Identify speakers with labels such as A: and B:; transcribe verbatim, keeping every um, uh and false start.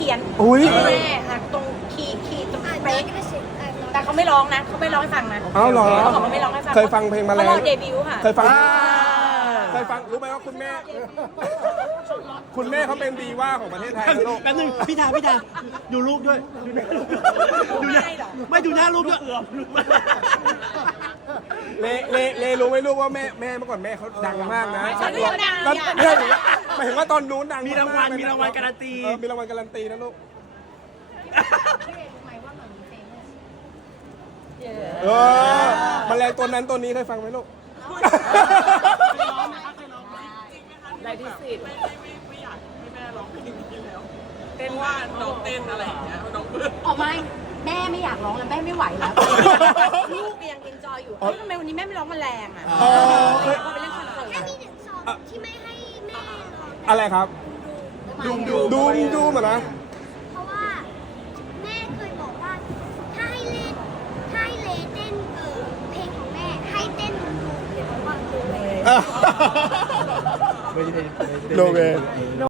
A: เขียน
B: อุ้ย
A: แม่ค่ะตรงคีย์คีย์ตรงเป๊กแต่เขาไม่ร้องนะเขาไม่ร้องให้ฟังนะ
B: เอาเหรอ
A: เขาบอกเขาไม่ร้องให้ฟัง
B: เคยฟังเพลงมาแล้ว
A: เขารอเดบิวต์ค่ะ
B: เคยฟังเคยฟังรู้ไหมว่าคุณแม่ คุณแม่เขาเป็นดีว่าของประเทศไทยนะลูก
C: แป๊บนึงพี่ดาพี่ดาดูลูกด้วยดูหน้าดูหน้าไม่ดูหน้าลูกด้วย
B: เลเลเลรู้ไหมลูกว่าแม่แม่เมื่อก่อนแม่เขาดังมากนะ
A: ฉันก็ยังดัง
B: ตอน
A: อยู่
B: ไม่ใช่หมายถึงว่าตอนนู้นดัง
C: มีรางวัล
B: กๆ
C: มีรางวัลการันตี
B: เออมีรางวัลการันตีนะลูกเออแมลงตัวนั้นตัวนี้เคยฟังไหมลูก
D: ไรที่สิทธิ์ไม่ไม่ไม่ไม่อยากให้แม่ร้องเพลงนี้แล้วเต้นว่าน้องเต้นอะไรอย่างเงี้ยน้องเพื่อน
A: ออกมาแม่ไม่อยากร้องแล้วแม่ไม่ไหวแล้วลูกยังเอนจอยอยู่เอ้ยทำไมวันนี้แม่ไม่ร้องแมลงอ่ะ
B: อ๋อ
A: พอไปเล่นคอนเสิร์ต
E: แค่มีหนึ่งซองที่ไม่ให้แม่ร้อง
B: อะไรครับ
C: ดูดู
B: ดูมดูมอะนะ
E: เพราะว่าแม่เคยบอกว่าถ้าให้เล่นถ้าให้เลเต้นเออเพลงของแม่ให้เต้นดูเดี๋ยวบอกว่าดูเลย
B: โนเว